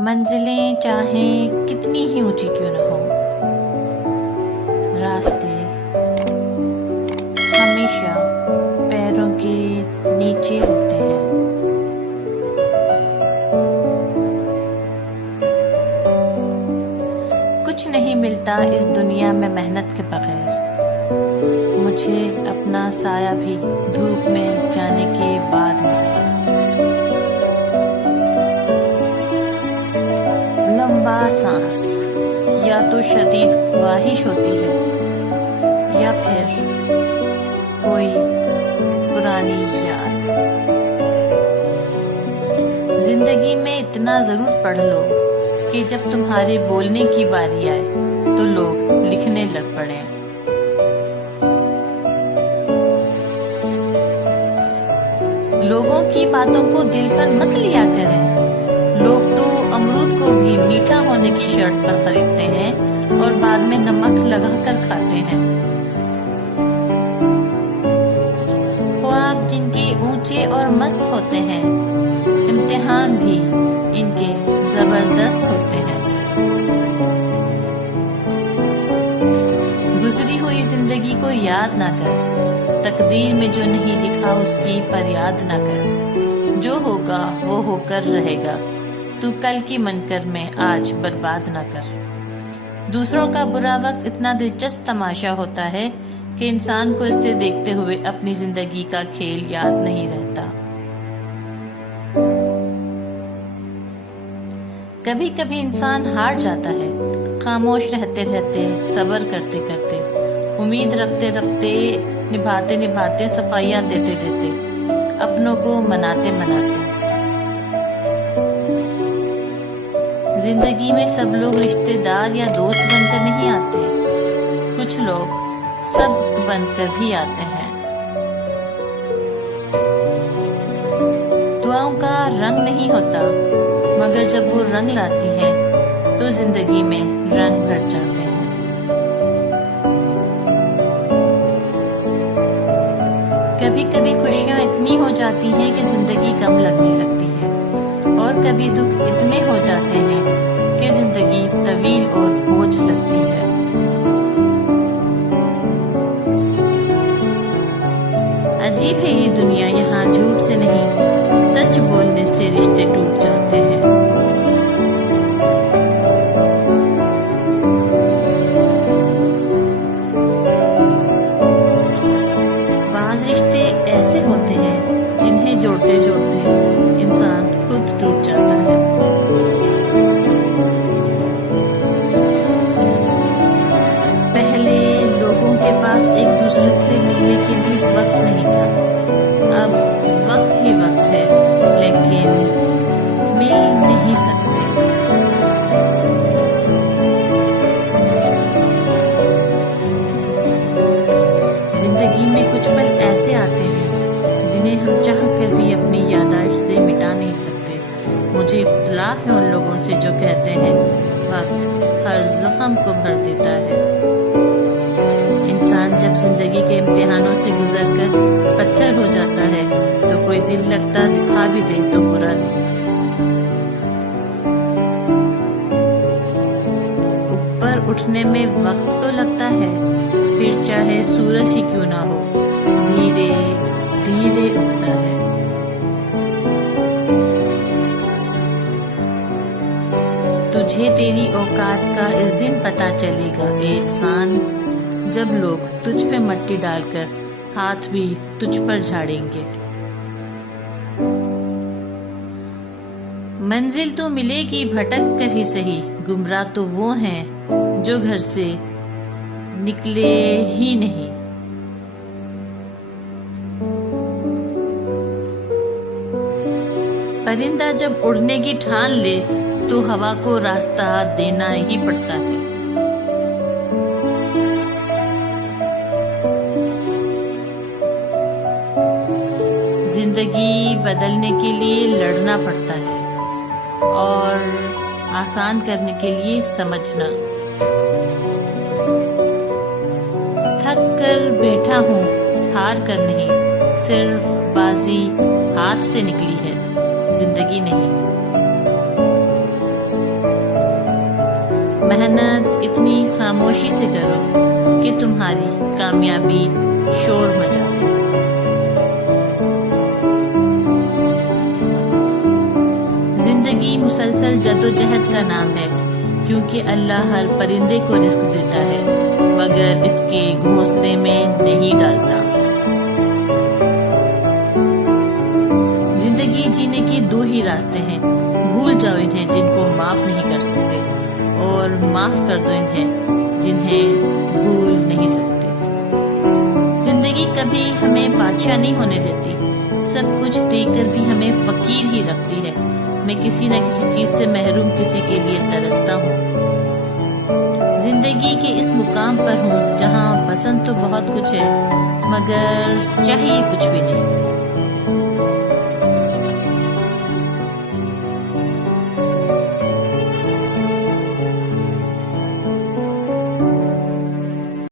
منزلیں چاہیں کتنی ہی اونچی کیوں نہ ہوں، راستے ہمیشہ پیروں کے نیچے ہوتے ہیں۔ کچھ نہیں ملتا اس دنیا میں محنت کے بغیر، مجھے اپنا سایہ بھی دھوپ میں جانے کے بعد ملا۔ لمبا سانس یا تو شدید خواہش ہوتی ہے یا پھر کوئی پرانی یاد۔ زندگی میں اتنا ضرور پڑھ لو کہ جب تمہارے بولنے کی باری آئے تو لوگ لکھنے لگ پڑیں۔ لوگوں کی باتوں کو دل پر مت لیا کریں، لوگ تو امرود کو بھی میٹھا ہونے کی شرط پر خریدتے ہیں اور بعد میں نمک لگا کر کھاتے ہیں۔ خواب جن کے اونچے اور مست ہوتے ہیں، امتحان بھی ان کے زبردست ہوتے ہیں۔ گزری ہوئی زندگی کو یاد نہ کر، تقدیر میں جو نہیں لکھا اس کی فریاد نہ کر۔ جو ہوگا وہ ہو کر رہے گا، تو کل کی منکر میں آج برباد نہ کر۔ دوسروں کا برا وقت اتنا دلچسپ تماشا ہوتا ہے کہ انسان کو اسے دیکھتے ہوئے اپنی زندگی کا کھیل یاد نہیں رہتا۔ کبھی کبھی انسان ہار جاتا ہے، خاموش رہتے رہتے، صبر کرتے کرتے، امید رکھتے رکھتے، نبھاتے نبھاتے، صفائیاں دیتے دیتے، اپنوں کو مناتے مناتے۔ زندگی میں سب لوگ رشتے دار یا دوست بن کر نہیں آتے، کچھ لوگ سبق بن کر بھی آتے ہیں۔ دعاؤں کا رنگ نہیں ہوتا، مگر جب وہ رنگ لاتی ہیں تو زندگی میں رنگ بھر جاتے ہیں۔ کبھی کبھی خوشیاں اتنی ہو جاتی ہیں کہ زندگی کم لگنے لگتی ہے، اور کبھی دکھ اتنے ہو جاتے ہیں کہ زندگی طویل اور بوجھ لگتی ہے۔ عجیب ہے یہ دنیا، یہاں جھوٹ سے نہیں، سچ بولنے سے رشتے ٹوٹ جاتے ہیں۔ بعض رشتے ایسے ہوتے ہیں جنہیں جوڑتے جوڑتے انسان خود ٹوٹ جاتا ہے۔ پہلے لوگوں کے پاس ایک دوسرے سے ملنے کے لیے وقت نہیں تھا، اب وقت ہی وقت ہے، لیکن مل نہیں سکتے۔ زندگی میں کچھ پل ایسے آتے ہیں جنہیں ہم چاہ کر بھی اپنی یادداشت سے مٹا نہیں سکتے۔ مجھے اختلاف ہے ان لوگوں سے جو کہتے ہیں وقت ہر زخم کو بھر دیتا ہے۔ انسان جب زندگی کے امتحانوں سے گزر کر پتھر ہو جاتا ہے تو کوئی دل لگتا دکھا بھی دے تو برا نہیں۔ اوپر اٹھنے میں وقت تو لگتا ہے، پھر چاہے سورج ہی کیوں نہ ہو، دھیرے دھیرے اٹھتا ہے۔ تجھے تیری اوقات کا اس دن پتہ چلے گا اے انسان، جب لوگ تجھ پہ مٹی ڈال کر ہاتھ بھی تجھ پر جھاڑیں گے۔ منزل تو ملے گی بھٹک کر ہی سہی، گمراہ تو وہ ہیں جو گھر سے نکلے ہی نہیں۔ پرندہ جب اڑنے کی ٹھان لے تو ہوا کو راستہ دینا ہی پڑتا ہے۔ زندگی بدلنے کے لیے لڑنا پڑتا ہے اور آسان کرنے کے لیے سمجھنا۔ تھک کر بیٹھا ہوں، ہار کر نہیں، صرف بازی ہاتھ سے نکلی ہے، زندگی نہیں۔ اتنی خاموشی سے کرو کہ تمہاری کامیابی شور مچا دے۔ زندگی مسلسل جدوجہد کا نام ہے، کیونکہ اللہ ہر پرندے کو رزق دیتا ہے مگر اس کے گھونسلے میں نہیں ڈالتا۔ زندگی جینے کے دو ہی راستے ہیں، بھول جاؤ انہیں جن کو معاف نہیں کر سکتے، اور معاف کر دو انہیں جنہیں بھول نہیں سکتے۔ زندگی کبھی ہمیں بادشاہ نہیں ہونے دیتی، سب کچھ دے کر بھی ہمیں فقیر ہی رکھتی ہے۔ میں کسی نہ کسی چیز سے محروم کسی کے لیے ترستا ہوں۔ زندگی کے اس مقام پر ہوں جہاں پسند تو بہت کچھ ہے مگر چاہیے کچھ بھی نہیں۔